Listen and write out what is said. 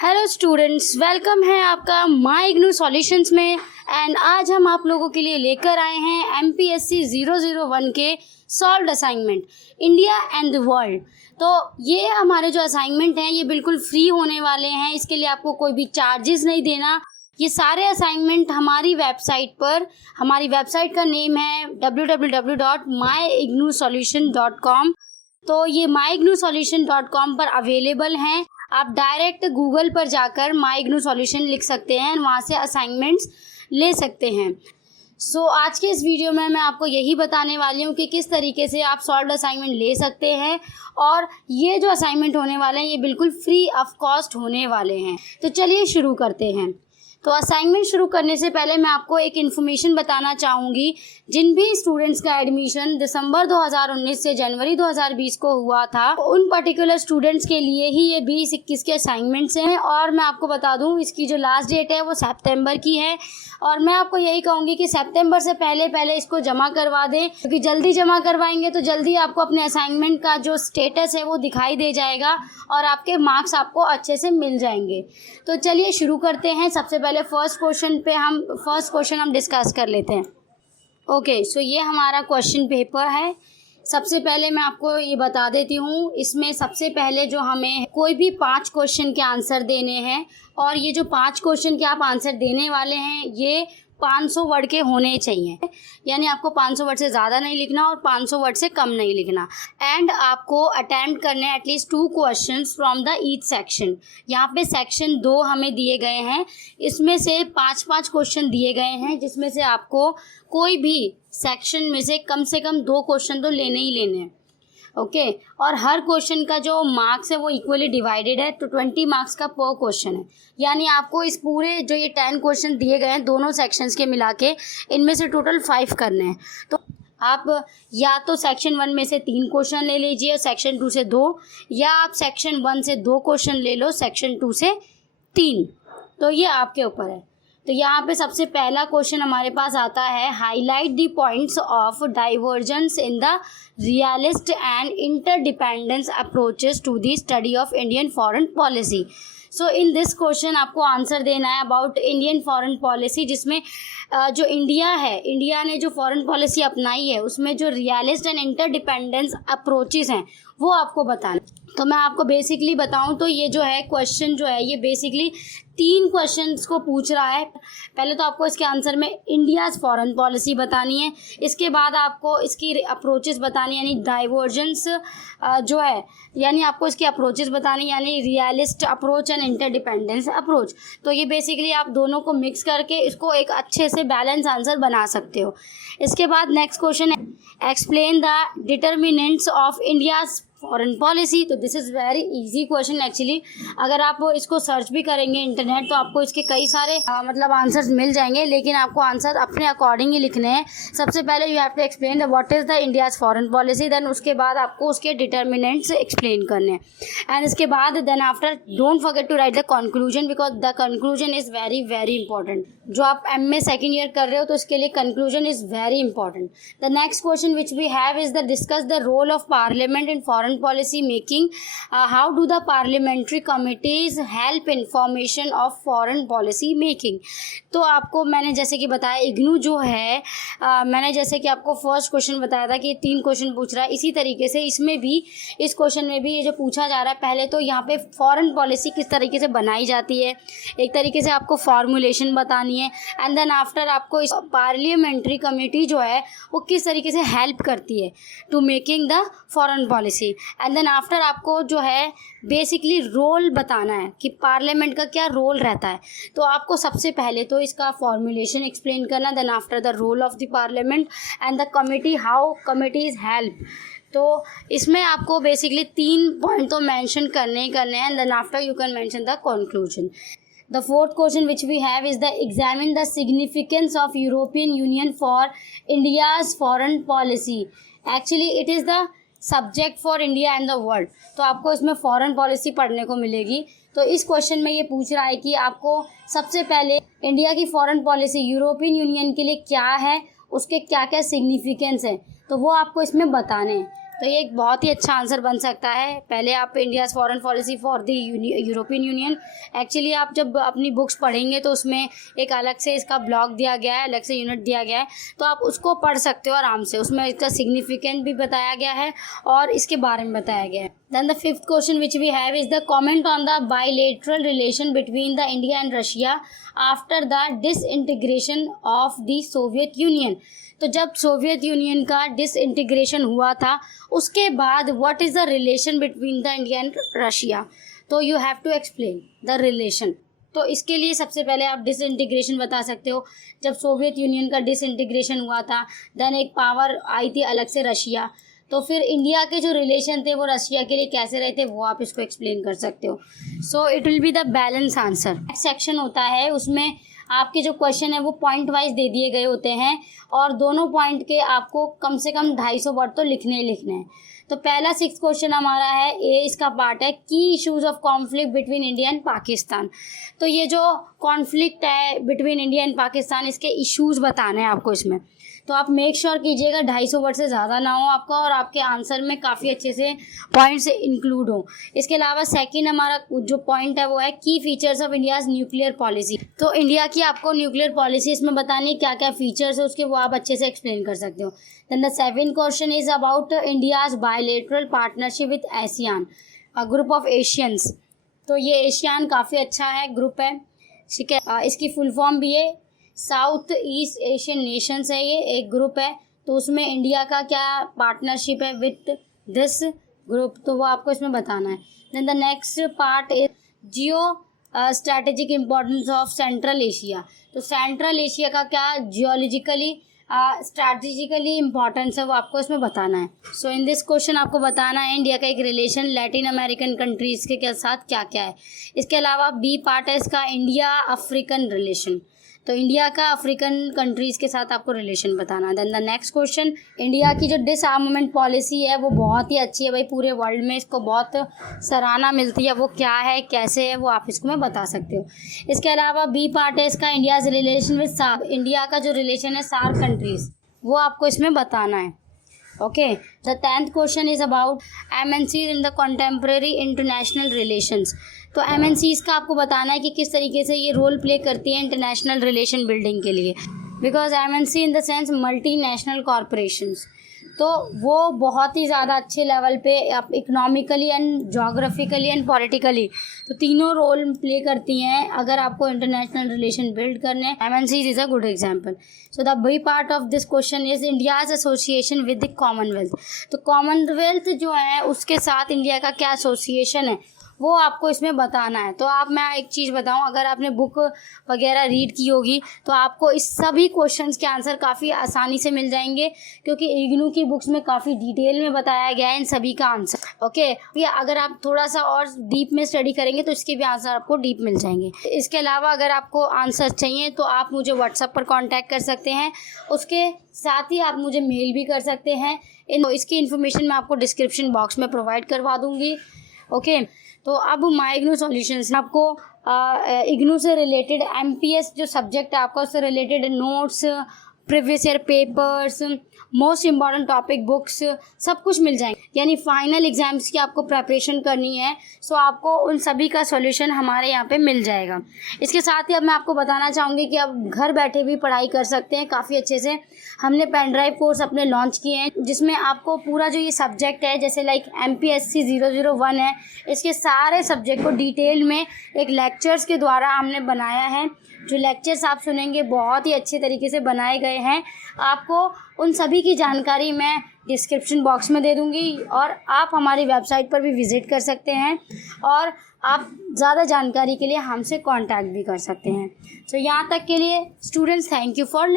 Hello students, welcome है आपका my IGNOU solutions में। एंड आज हम आप लोगों के लिए लेकर आए हैं MPSC 001 के solved assignment India and the world. तो ये हमारे जो असाइनमेंट हैं ये बिल्कुल फ्री होने वाले हैं, इसके लिए आपको कोई भी चार्जेस नहीं देना। ये सारे असाइनमेंट हमारी वेबसाइट पर, हमारी वेबसाइट का नेम है www.myignusolution.com। तो ये myignusolution.com पर अवेलेबल हैं। आप डायरेक्ट गूगल पर जाकर माई इग्नू सॉल्यूशन लिख सकते हैं, वहाँ से असाइनमेंट्स ले सकते हैं। आज के इस वीडियो में मैं आपको यही बताने वाली हूँ कि किस तरीके से आप सॉल्व्ड असाइनमेंट ले सकते हैं। और ये जो असाइनमेंट होने वाले हैं ये बिल्कुल फ्री ऑफ कॉस्ट होने वाले हैं। तो चलिए शुरू करते हैं। तो असाइनमेंट शुरू करने से पहले मैं आपको एक इन्फॉर्मेशन बताना चाहूँगी। जिन भी स्टूडेंट्स का एडमिशन दिसंबर 2019 से जनवरी 2020 को हुआ था, उन पर्टिकुलर स्टूडेंट्स के लिए ही ये 20-21 के असाइनमेंट्स हैं। और मैं आपको बता दूं, इसकी जो लास्ट डेट है वो सितंबर की है। और मैं आपको यही कहूँगी कि सितंबर से पहले इसको जमा करवा दें, क्योंकि जल्दी जमा करवाएंगे तो जल्दी आपको अपने असाइनमेंट का जो स्टेटस है वो दिखाई दे जाएगा और आपके मार्क्स आपको अच्छे से मिल जाएंगे। तो चलिए शुरू करते हैं। सबसे पहले फर्स्ट क्वेश्चन हम डिस्कस कर लेते हैं। ओके, सो ये हमारा क्वेश्चन पेपर है। सबसे पहले मैं आपको ये बता देती हूँ, इसमें सबसे पहले जो हमें कोई भी 5 क्वेश्चन के आंसर देने हैं। और ये जो 5 क्वेश्चन के आप आंसर देने वाले हैं ये 500 वर्ड के होने चाहिए, यानी आपको 500 वर्ड से ज़्यादा नहीं लिखना और 500 वर्ड से कम नहीं लिखना। एंड आपको अटेम्प्ट करने at least 2 questions from the each section. यहाँ पे सेक्शन 2 हमें दिए गए हैं, इसमें से 5-5 क्वेश्चन दिए गए हैं, जिसमें से आपको कोई भी सेक्शन में से कम 2 क्वेश्चन तो लेने ही लेने हैं। ओके, और हर क्वेश्चन का जो मार्क्स है वो इक्वली डिवाइडेड है, तो 20 मार्क्स का पर क्वेश्चन है। यानी आपको इस पूरे जो ये 10 क्वेश्चन दिए गए हैं दोनों सेक्शंस के मिला के, इनमें से टोटल 5 करने हैं। तो आप या तो सेक्शन 1 में से 3 क्वेश्चन ले लीजिए, सेक्शन 2 से 2, या आप सेक्शन 1 से 2 क्वेश्चन ले लो, सेक्शन 2 से 3। तो ये आपके ऊपर है। तो यहाँ पे सबसे पहला क्वेश्चन हमारे पास आता है, highlight the points of divergence in the realist and interdependence approaches to the study of Indian foreign policy. So in this question आपको आंसर देना है अबाउट इंडियन फॉरेन पॉलिसी, जिसमें जो इंडिया ने जो फॉरेन पॉलिसी अपनाई है उसमें जो रियलिस्ट एंड इंटरडिपेंडेंस अप्रोचेस हैं वो आपको बताना। तो मैं आपको बेसिकली बताऊं तो ये जो है क्वेश्चन जो है ये बेसिकली 3 क्वेश्चंस को पूछ रहा है। पहले तो आपको इसके आंसर में इंडियाज़ फॉरेन पॉलिसी बतानी है, इसके बाद आपको इसकी अप्रोचेस बतानी है, यानी डाइवर्जेंस जो है, यानी आपको इसकी अप्रोचेस बतानी, यानी realist approach and interdependence approach. तो ये बेसिकली आप दोनों को मिक्स करके इसको एक अच्छे से बैलेंस आंसर बना सकते हो। इसके बाद नेक्स्ट क्वेश्चन है, explain the determinants of India's foreign policy. तो this is very easy question actually. अगर आप इसको सर्च भी करेंगे इंटरनेट तो आपको इसके कई सारे मतलब आंसर्स मिल जाएंगे, लेकिन आपको आंसर अपने अकॉर्डिंग ही लिखने हैं। सबसे पहले you have to explain the what is the India's foreign policy, then उसके बाद आपको उसके डिटर्मिनेंट्स एक्सप्लेन करने हैं। एंड इसके बाद then after don't forget to write the conclusion, because the conclusion is very very important. जो आप MA सेकेंड ईयर कर रहे हो तो इसके लिए conclusion is very important. The next question which we have is the discuss the role of parliament in foreign policy making. How do the parliamentary committees help in formation of foreign policy making? तो आपको मैंने जैसे कि बताया इग्नू जो है, मैंने जैसे कि आपको फर्स्ट क्वेश्चन बताया था कि 3 क्वेश्चन पूछ रहा है, इसी तरीके से इसमें भी, इस क्वेश्चन में भी ये जो पूछा जा रहा है, पहले तो यहाँ पे फॉरेन पॉलिसी किस तरीके से बनाई जाती है, एक तरीके से आपको फॉर्मुलेशन बतानी है। एंड देन आफ्टर आपको इस पार्लियामेंट्री कमेटी जो है वो किस तरीके से हेल्प करती है to making the foreign policy. And then after आपको जो है बेसिकली रोल बताना है कि पार्लियामेंट का क्या रोल रहता है। तो आपको सबसे पहले तो इसका फॉर्मुलेशन एक्सप्लेन करना, then after the role of the parliament and the committee, how committees help. तो इसमें आपको बेसिकली 3 पॉइंट तो मेंशन करने ही करने हैं, then after you can mention the conclusion. The fourth question which we have is the examine the significance of European Union for India's foreign policy. Actually it is the subject for India and the world. तो आपको इसमें foreign policy पढ़ने को मिलेगी। तो इस question में ये पूछ रहा है कि आपको सबसे पहले इंडिया की फॉरेन पॉलिसी यूरोपियन यूनियन के लिए क्या है, उसके क्या क्या सिग्निफिकेंस है, तो वो आपको इसमें बताने हैं। तो ये एक बहुत ही अच्छा आंसर बन सकता है। पहले आप India's foreign policy for the European union, actually आप जब अपनी बुक्स पढ़ेंगे तो उसमें एक अलग से इसका ब्लॉक दिया गया है, अलग से यूनिट दिया गया है, तो आप उसको पढ़ सकते हो आराम से। उसमें इसका सिग्निफिकेंट भी बताया गया है और इसके बारे में बताया गया है। Then the fifth question which we have is the comment on the bilateral relation between the India and Russia after the disintegration of the Soviet Union. तो जब सोवियत यूनियन का डिसइंटीग्रेशन हुआ था उसके बाद what is the relation between the India and Russia, तो you have to explain the relation. तो इसके लिए सबसे पहले आप डिसइंटीग्रेशन बता सकते हो। जब सोवियत यूनियन का डिसइंटीग्रेशन हुआ था देन एक पावर आई थी अलग से रशिया, तो फिर इंडिया के जो रिलेशन थे वो रशिया के लिए कैसे रहे थे वो आप इसको एक्सप्लेन कर सकते हो। So it will be the balance answer. Next section होता है, उसमें आपके जो क्वेश्चन है वो पॉइंट वाइज दे दिए गए होते हैं और दोनों पॉइंट के आपको कम से कम 250 वर्ड तो लिखने हैं। तो पहला 6th क्वेश्चन हमारा है, ए इसका पार्ट है की issues of conflict between India and Pakistan. तो ये जो कॉन्फ्लिक्ट है बिटवीन इंडिया एंड पाकिस्तान, इसके इश्यूज बताने हैं आपको इसमें। तो आप मेक श्योर कीजिएगा 250 वर्ड से ज़्यादा ना हो आपका और आपके आंसर में काफ़ी अच्छे से पॉइंट्स इंक्लूड हो। इसके अलावा सेकंड हमारा जो पॉइंट है वो है की features of India's nuclear policy. तो इंडिया की आपको न्यूक्लियर पॉलिसी इसमें बतानी क्या क्या फीचर्स है उसके, वो आप अच्छे से एक्सप्लेन कर सकते हो। Then the 7th question is about India's bilateral partnership with ASEAN, a group of Asians. तो ये एशियान काफ़ी अच्छा है ग्रुप है, ठीक है। इसकी फुल फॉर्म भी है साउथ ईस्ट एशियन नेशंस है, ये एक ग्रुप है। तो उसमें इंडिया का क्या पार्टनरशिप है विद दिस ग्रुप, तो वो आपको इसमें बताना है। Then the next part is geostrategic importance of Central Asia. तो सेंट्रल एशिया का क्या जियोलॉजिकली स्ट्रैटेजिकली इम्पॉर्टेंस है वो आपको इसमें बताना है। सो इन दिस क्वेश्चन आपको बताना है इंडिया का एक रिलेशन लैटिन अमेरिकन कंट्रीज़ के साथ क्या क्या है। इसके अलावा बी पार्ट है इसका इंडिया अफ्रीकन रिलेशन। तो इंडिया का अफ्रीकन कंट्रीज़ के साथ आपको रिलेशन बताना। Then the next question, India की जो डिसआर्मामेंट पॉलिसी है वो बहुत ही अच्छी है भाई, पूरे वर्ल्ड में इसको बहुत सराहना मिलती है। वो क्या है कैसे है वो आप इसको में बता सकते हो। इसके अलावा बी पार्ट है इसका India's relation with SAARC. India का जो रिलेशन है सार्क कंट्रीज़ वो आपको इसमें बताना है। Okay, the 10th question is about MNCs in the contemporary international relations. तो MNCs का आपको बताना है कि किस तरीके से ये रोल प्ले करती है इंटरनेशनल रिलेशन बिल्डिंग के लिए। Because MNC in the sense multinational corporations, तो वो बहुत ही ज़्यादा अच्छे लेवल पे आप economically and geographically and politically तो तीनों रोल प्ले करती हैं। अगर आपको इंटरनेशनल रिलेशन बिल्ड करने, MNCs is a good example. So the b part of this question is India's association with the Commonwealth. तो कॉमनवेल्थ जो है उसके साथ इंडिया का क्या एसोसिएशन है वो आपको इसमें बताना है। तो आप, मैं एक चीज़ बताऊं, अगर आपने बुक वगैरह रीड की होगी तो आपको इस सभी क्वेश्चंस के आंसर काफ़ी आसानी से मिल जाएंगे, क्योंकि इग्नू की बुक्स में काफ़ी डिटेल में बताया गया है इन सभी का आंसर। ओके, या अगर आप थोड़ा सा और डीप में स्टडी करेंगे तो इसके भी आंसर आपको डीप मिल जाएंगे। इसके अलावा अगर आपको आंसर चाहिए तो आप मुझे व्हाट्सएप पर कॉन्टैक्ट कर सकते हैं, उसके साथ ही आप मुझे मेल भी कर सकते हैं। इसकी इन्फॉर्मेशन मैं आपको डिस्क्रिप्शन बॉक्स में प्रोवाइड करवा दूँगी। ओके, तो अब माई इग्नू सॉल्यूशंस आपको इग्नू से रिलेटेड MPS जो सब्जेक्ट है आपका उससे related notes, previous year papers, most important topic books सब कुछ मिल जाएंगे। यानी फाइनल एग्जाम्स की आपको प्रेपरेशन करनी है, सो आपको उन सभी का सॉल्यूशन हमारे यहाँ पे मिल जाएगा। इसके साथ ही अब मैं आपको बताना चाहूँगी कि आप घर बैठे भी पढ़ाई कर सकते हैं काफ़ी अच्छे से। हमने पेन ड्राइव कोर्स अपने लॉन्च किए हैं जिसमें आपको पूरा जो ये सब्जेक्ट है, जैसे लाइक MPSC 001 है, इसके सारे सब्जेक्ट को डिटेल में एक लेक्चर्स के द्वारा हमने बनाया है। जो लेक्चर्स आप सुनेंगे बहुत ही अच्छे तरीके से बनाए गए हैं। आपको उन सभी की जानकारी मैं डिस्क्रिप्शन बॉक्स में दे दूंगी और आप हमारी वेबसाइट पर भी विज़िट कर सकते हैं और आप ज़्यादा जानकारी के लिए हमसे कांटेक्ट भी कर सकते हैं। तो यहाँ तक के लिए स्टूडेंट्स, थैंक यू फॉर